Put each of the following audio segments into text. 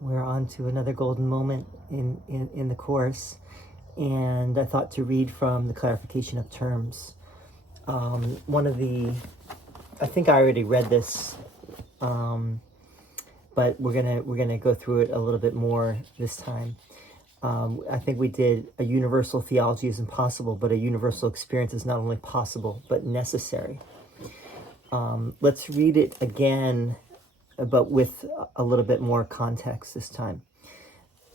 We're on to another golden moment in the course, and I thought to read from the clarification of terms. I think I already read this, but we're gonna go through it a little bit more this time. I think we did a universal theology is impossible, but a universal experience is not only possible but necessary. Let's read it again, but with a little bit more context this time.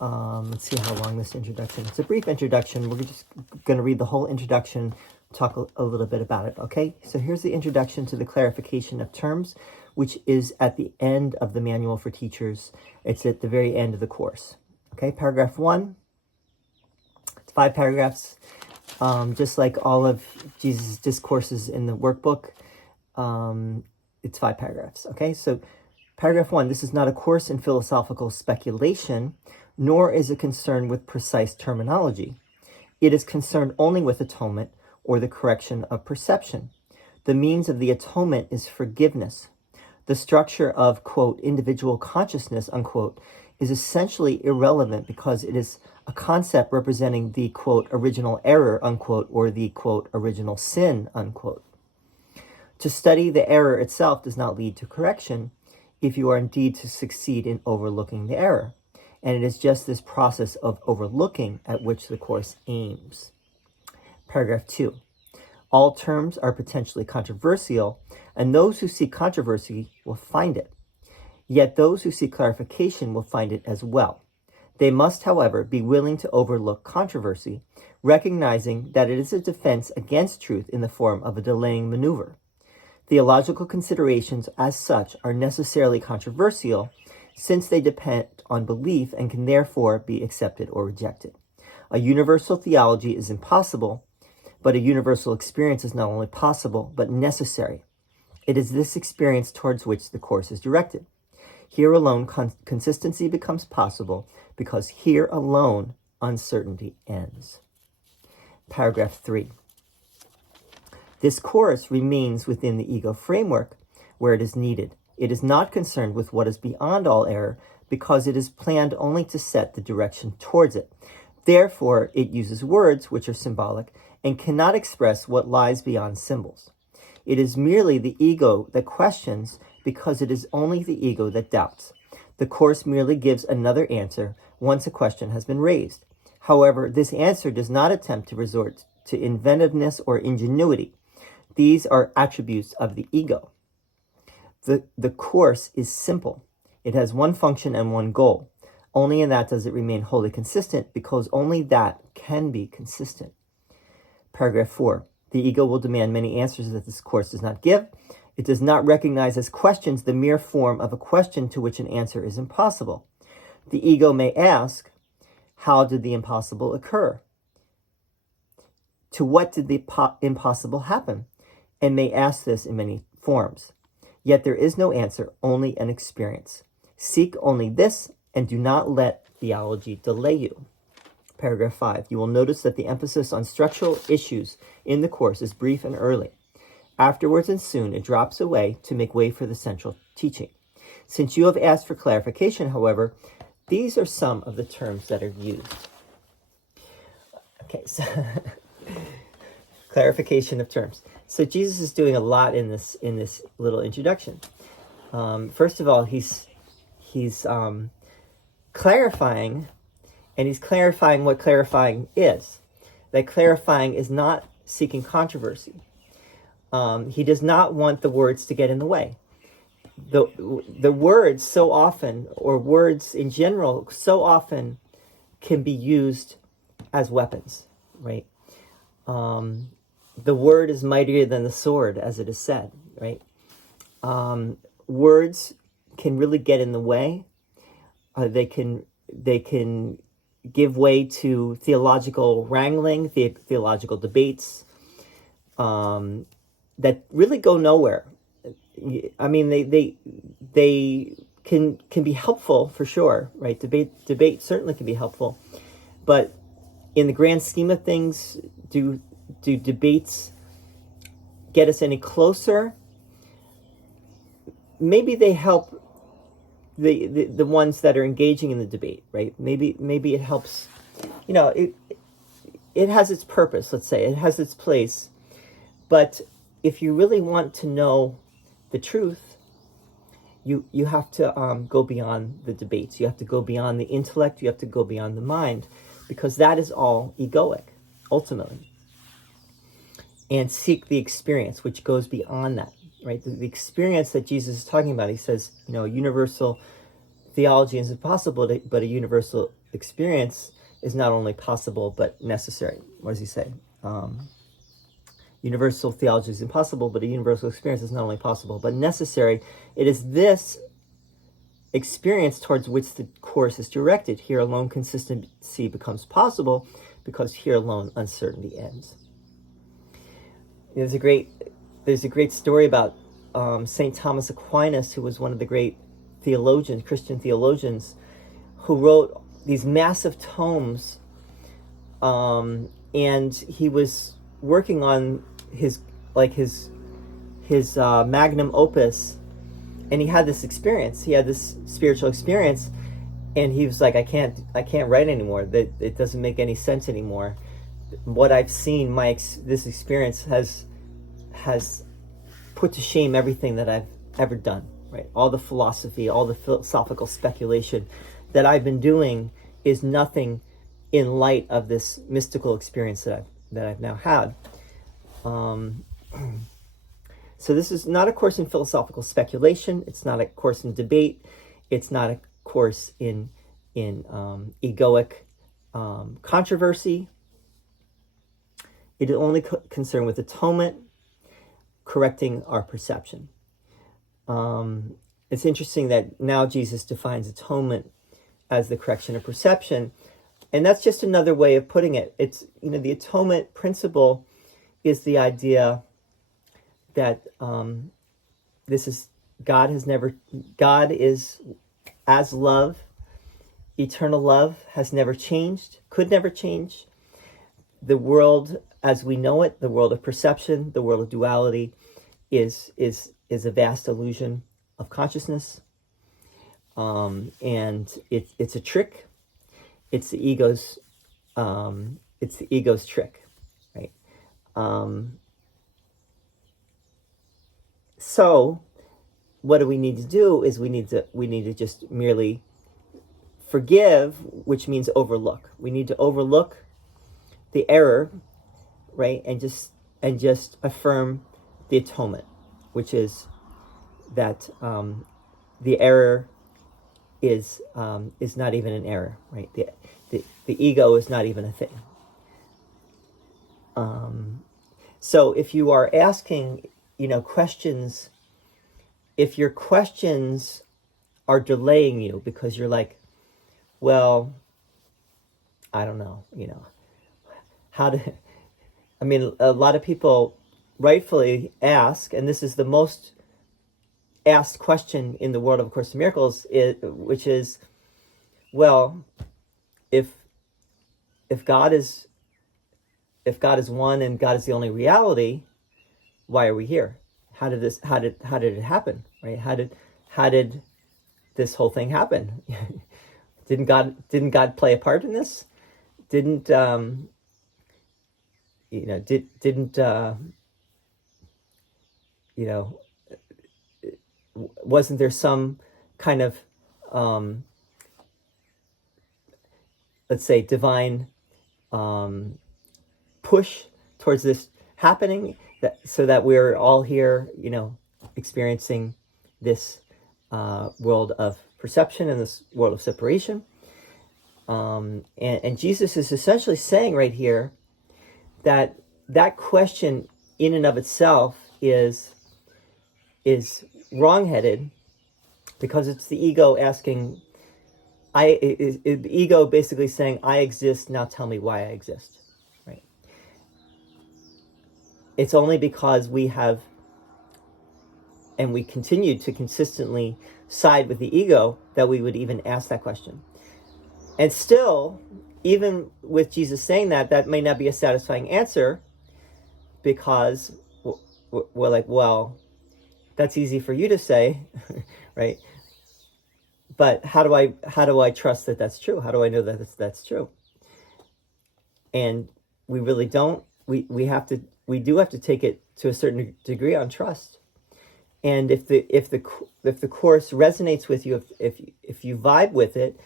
Let's see how long this introduction. It's a brief introduction. We're just going to read the whole introduction, talk a little bit about it, okay? So here's the introduction to the clarification of terms, which is at the end of the manual for teachers. It's at the very end of the course. Okay, paragraph 1. It's 5 paragraphs, just like all of Jesus' discourses in the workbook. It's 5 paragraphs, okay? So paragraph 1, this is not a course in philosophical speculation, nor is it concerned with precise terminology. It is concerned only with atonement or the correction of perception. The means of the atonement is forgiveness. The structure of, quote, individual consciousness, unquote, is essentially irrelevant because it is a concept representing the, quote, original error, unquote, or the, quote, original sin, unquote. To study the error itself does not lead to correction if you are indeed to succeed in overlooking the error. And it is just this process of overlooking at which the course aims. Paragraph 2. All terms are potentially controversial, and those who seek controversy will find it. Yet those who seek clarification will find it as well. They must, however, be willing to overlook controversy, recognizing that it is a defense against truth in the form of a delaying maneuver. Theological considerations as such are necessarily controversial since they depend on belief and can therefore be accepted or rejected. A universal theology is impossible, but a universal experience is not only possible but necessary. It is this experience towards which the course is directed. Here alone consistency becomes possible because here alone uncertainty ends. Paragraph 3. This course remains within the ego framework where it is needed. It is not concerned with what is beyond all error because it is planned only to set the direction towards it. Therefore, it uses words which are symbolic and cannot express what lies beyond symbols. It is merely the ego that questions because it is only the ego that doubts. The course merely gives another answer once a question has been raised. However, this answer does not attempt to resort to inventiveness or ingenuity. These are attributes of the ego. The course is simple. It has one function and one goal. Only in that does it remain wholly consistent because only that can be consistent. Paragraph 4. The ego will demand many answers that this course does not give. It does not recognize as questions the mere form of a question to which an answer is impossible. The ego may ask, how did the impossible occur? To what did the impossible happen? And may ask this in many forms. Yet there is no answer, only an experience. Seek only this and do not let theology delay you. Paragraph 5. You will notice that the emphasis on structural issues in the course is brief and early. Afterwards and soon it drops away to make way for the central teaching. Since you have asked for clarification, however, these are some of the terms that are used. Okay, so clarification of terms. So Jesus is doing a lot in this little introduction. First of all, he's clarifying, and he's clarifying what clarifying is. That clarifying is not seeking controversy. He does not want the words to get in the way. The words so often, or words in general, so often can be used as weapons, right? The word is mightier than the sword, as it is said, right? Words can really get in the way. They can give way to theological wrangling, theological debates that really go nowhere. I mean, they can be helpful for sure, right? Debate certainly can be helpful, but in the grand scheme of things, do debates get us any closer? Maybe they help the ones that are engaging in the debate, right? Maybe it helps, it has its purpose, let's say, it has its place. But if you really want to know the truth, you have to go beyond the debates. You have to go beyond the intellect. You have to go beyond the mind, because that is all egoic, ultimately. And seek the experience, which goes beyond that, right? The experience that Jesus is talking about, he says, universal theology is impossible, but a universal experience is not only possible, but necessary. What does he say? Universal theology is impossible, but a universal experience is not only possible, but necessary. It is this experience towards which the course is directed. Here alone consistency becomes possible, because here alone uncertainty ends. There's a great story about St. Thomas Aquinas, who was one of the great Christian theologians, who wrote these massive tomes, and he was working on his magnum opus, and he had this experience. He had this spiritual experience, and he was like, I can't write anymore. That it doesn't make any sense anymore. What I've seen, this experience has put to shame everything that I've ever done. Right? All the philosophy, all the philosophical speculation that I've been doing is nothing in light of this mystical experience that I've now had. So this is not a course in philosophical speculation. It's not a course in debate. It's not a course in egoic controversy. It is only concerned with atonement, correcting our perception. It's interesting that now Jesus defines atonement as the correction of perception, and that's just another way of putting it. It's the atonement principle is the idea that God is as love, eternal love, has never changed, could never change. The world as we know it, the world of perception, the world of duality, is a vast illusion of consciousness, and it's a trick. It's the ego's trick, right? So what do we need to do is we need to just merely forgive, which means overlook. We need to overlook the error, right? And just affirm the atonement, which is that the error is not even an error, right? The ego is not even a thing. So if you are asking, questions, if your questions are delaying you because you're like, well, I don't know, a lot of people rightfully ask, and this is the most asked question in the world of A Course in Miracles, which is, well, if God is one and God is the only reality, why are we here? How did it happen? Right? How did this whole thing happen? Didn't God play a part in this? Wasn't there some kind of let's say divine push towards this happening, so that we're all here, experiencing this world of perception and this world of separation? And Jesus is essentially saying right here that question in and of itself is wrongheaded, because it's the ego asking, the ego basically saying, I exist, now tell me why I exist, right? It's only because we have, and we continue to consistently side with the ego, that we would even ask that question. And still, even with Jesus saying that may not be a satisfying answer, because we're like, well, that's easy for you to say, right? but how do I trust that that's true? How do I know that that's true? And we really don't. We do have to take it to a certain degree on trust. And if the course resonates with you, if you vibe with it,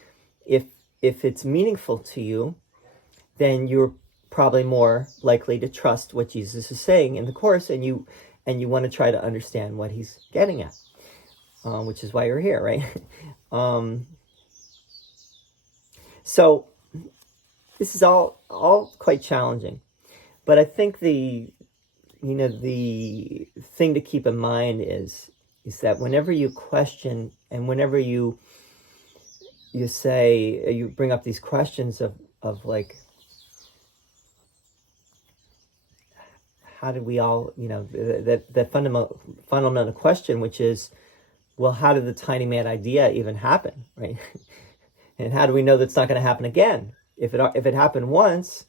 if it's meaningful to you, then you're probably more likely to trust what Jesus is saying in the course, and you want to try to understand what he's getting at, which is why you're here, right? So this is all quite challenging, but I think the thing to keep in mind is that whenever you question and whenever you say, you bring up these questions of like, how did we all, that fundamental question, which is, well, how did the tiny mad idea even happen, right? And how do we know that's not going to happen again? If it happened once,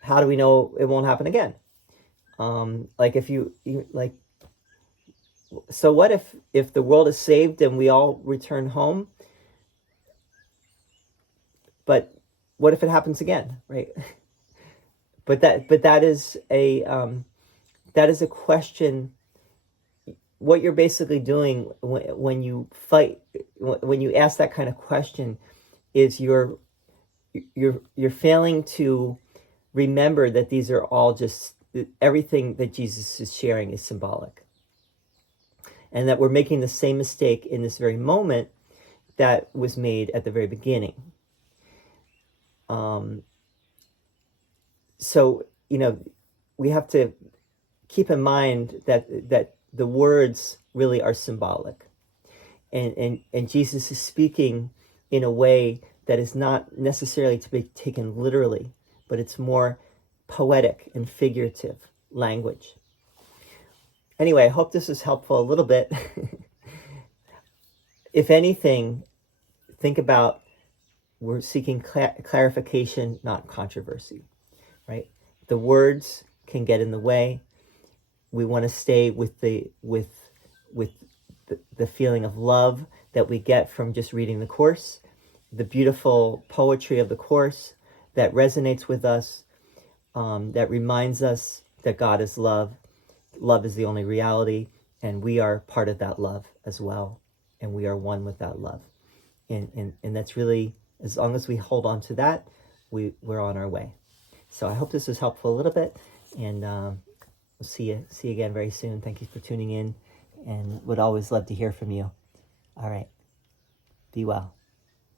how do we know it won't happen again? Like if you like, so what if the world is saved and we all return home? But what if it happens again, right? But that is a question. What you're basically doing when you ask that kind of question is you're failing to remember that these are all just, everything that Jesus is sharing is symbolic, and that we're making the same mistake in this very moment that was made at the very beginning. So we have to keep in mind that the words really are symbolic, and Jesus is speaking in a way that is not necessarily to be taken literally, but it's more poetic and figurative language. Anyway, I hope this is helpful a little bit. If anything, think about, we're seeking clarification, not controversy, right? The words can get in the way. We want to stay with the feeling of love that we get from just reading the course, the beautiful poetry of the course that resonates with us, that reminds us that God is love. Love is the only reality, and we are part of that love as well, and we are one with that love. And that's really, as long as we hold on to that, we're on our way. So I hope this was helpful a little bit, and we'll see you again very soon. Thank you for tuning in, and would always love to hear from you. All right. Be well.